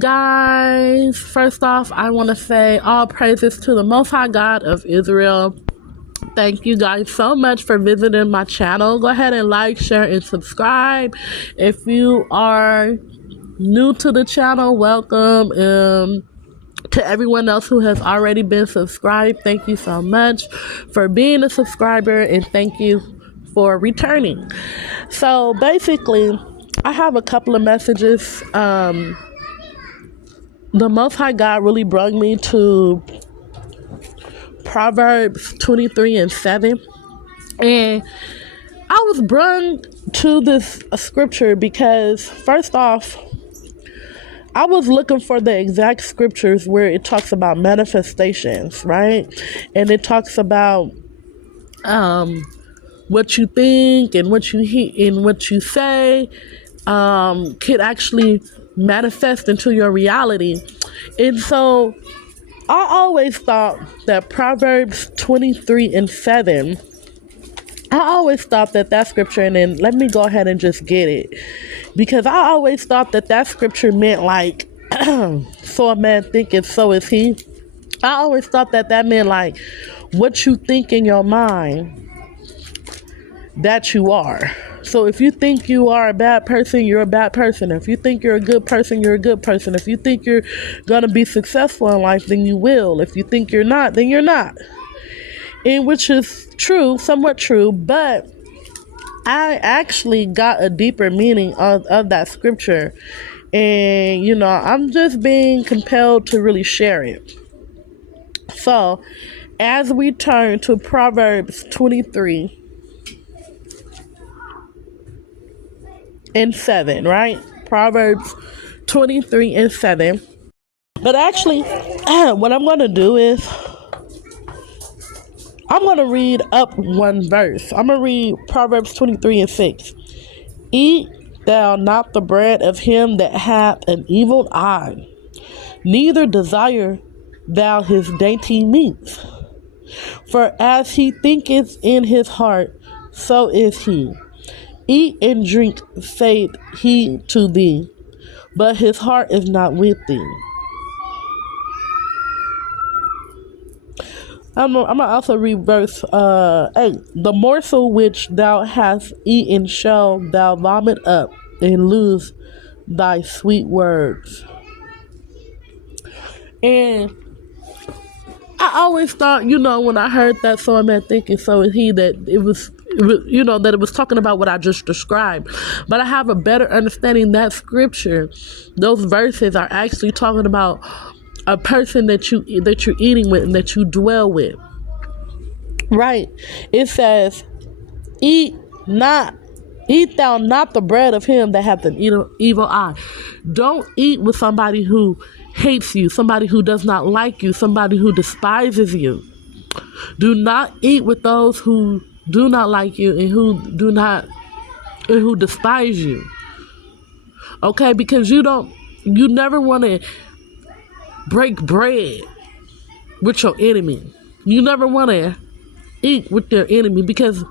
guys. First off, I want to say all praises to the Most High God of Israel. Thank you guys so much for visiting my channel. Go ahead and like, share, and subscribe. If you are new to the channel, welcome. To everyone else who has already been subscribed, thank you so much for being a subscriber, and thank you for returning. So basically, I have a couple of messages. The Most High God really brought me to Proverbs 23:7, and I was brought to this scripture because, first off, I was looking for the exact scriptures where it talks about manifestations, right? And it talks about what you think and what you hear and what you say could actually manifest into your reality. And so I always thought that Proverbs 23:7, I always thought that scripture, and then let me go ahead and just get it, because I always thought that scripture meant like, so a man thinketh, so is he. I always thought that meant like, what you think in your mind, that you are. So if you think you are a bad person, you're a bad person. If you think you're a good person, you're a good person. If you think you're going to be successful in life, then you will. If you think you're not, then you're not. And which is true, somewhat true, but I actually got a deeper meaning of that scripture. And, you know, I'm just being compelled to really share it. So, as we turn to Proverbs 23:7, right? Proverbs 23:7. But actually, what I'm going to do is, I'm going to read up one verse. I'm going to read Proverbs 23:6. Eat thou not the bread of him that hath an evil eye, neither desire thou his dainty meats. For as he thinketh in his heart, so is he. Eat and drink, saith he to thee, but his heart is not with thee. I'm going to also read verse 8. The morsel which thou hast eaten shall thou vomit up, and lose thy sweet words. And I always thought, you know, when I heard that, so a man thinking, so is he, that it was, you know, that it was talking about what I just described. But I have a better understanding that scripture, those verses are actually talking about a person that you're eating with and that you dwell with, right? It says, eat thou not the bread of him that hath an evil eye. Don't eat with somebody who hates you, somebody who does not like you, somebody who despises you. Do not eat with those who do not like you and who despise you. Okay, because you never want to break bread with your enemy. You never want to eat with your enemy, because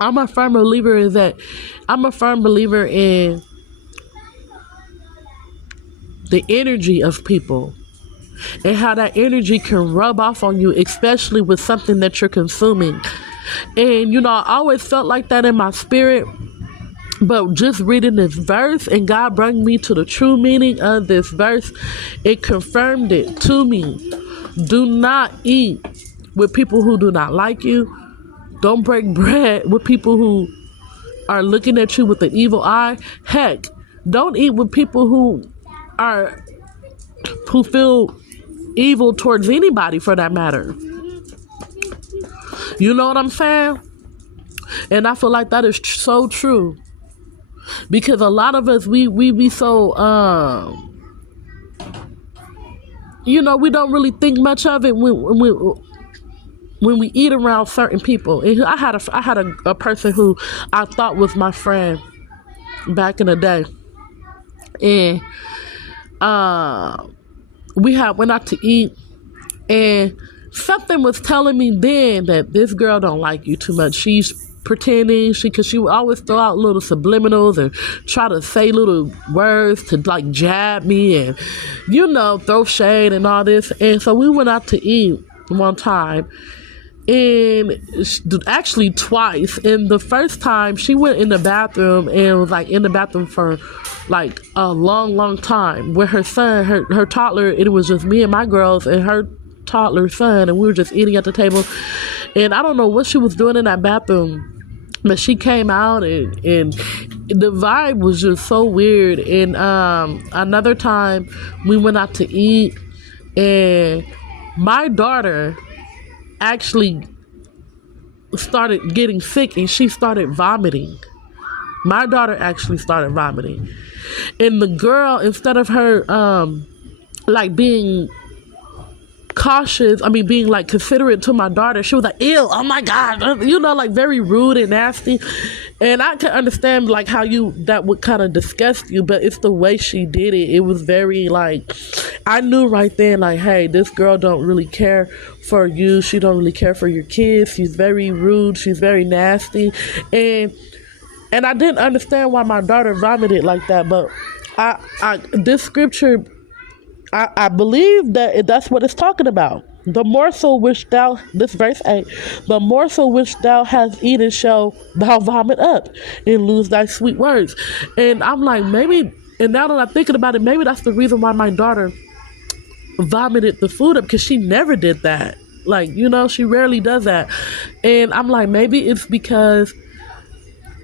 I'm a firm believer in the energy of people and how that energy can rub off on you, especially with something that you're consuming. And, you know, I always felt like that in my spirit. But just reading this verse, and God brought me to the true meaning of this verse, it confirmed it to me. Do not eat with people who do not like you. Don't break bread with people who are looking at you with an evil eye. Heck, don't eat with people who feel evil towards anybody, for that matter. You know what I'm saying? And I feel like that is so true. Because a lot of us, we be so, you know, we don't really think much of it when we eat around certain people. And I had a person who I thought was my friend back in the day. And we went out to eat, and something was telling me then that this girl don't like you too much. She's pretending, because she would always throw out little subliminals and try to say little words to like jab me and, throw shade and all this. And so we went out to eat one time, and actually twice. And the first time she went in the bathroom and was like in the bathroom for like a long time with her son, her toddler. It was just me and my girls and her toddler son, and we were just eating at the table. And I don't know what she was doing in that bathroom, but she came out and the vibe was just so weird. And another time we went out to eat, and my daughter actually started getting sick, and she started vomiting. My daughter actually started vomiting. And the girl, instead of her like being cautious, being like considerate to my daughter, she was like, ew, oh my God, like very rude and nasty. And I can understand like how that would kind of disgust you, but it's the way she did it. It was very like, I knew right then, like, hey, this girl don't really care for you. She don't really care for your kids. She's very rude. She's very nasty. And I didn't understand why my daughter vomited like that, but this scripture, I believe that that's what it's talking about. The morsel which thou, this verse 8, the morsel which thou hast eaten shall thou vomit up and lose thy sweet words. And I'm like, maybe, and now that I'm thinking about it, maybe that's the reason why my daughter vomited the food up, because she never did that. Like, she rarely does that. And I'm like, maybe it's because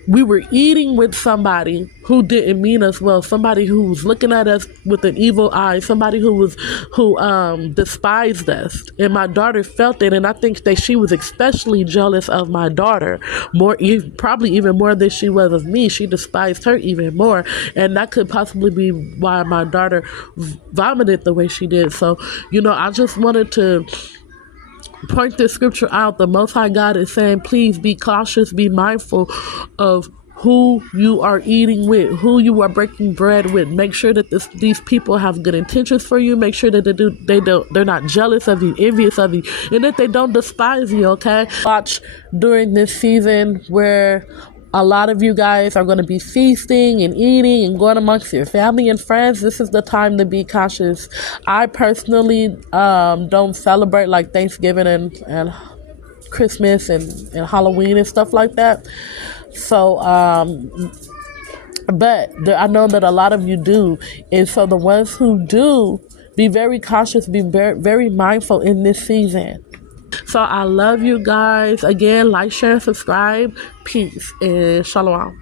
we were eating with somebody who didn't mean us well, somebody who was looking at us with an evil eye, somebody who despised us. And my daughter felt it, and I think that she was especially jealous of my daughter, probably even more than she was of me. She despised her even more, and that could possibly be why my daughter vomited the way she did. So, I just wanted to point this scripture out. The Most High God is saying, please be cautious, be mindful of who you are eating with, who you are breaking bread with. Make sure that these people have good intentions for you. Make sure that they're not jealous of you, envious of you, and that they don't despise you. Okay, watch during this season where a lot of you guys are going to be feasting and eating and going amongst your family and friends. This is the time to be cautious. I personally don't celebrate like Thanksgiving and Christmas and Halloween and stuff like that. So, but I know that a lot of you do. And so the ones who do, be very cautious, be very, very mindful in this season. So I love you guys. Again, like, share, and subscribe. Peace and shalom.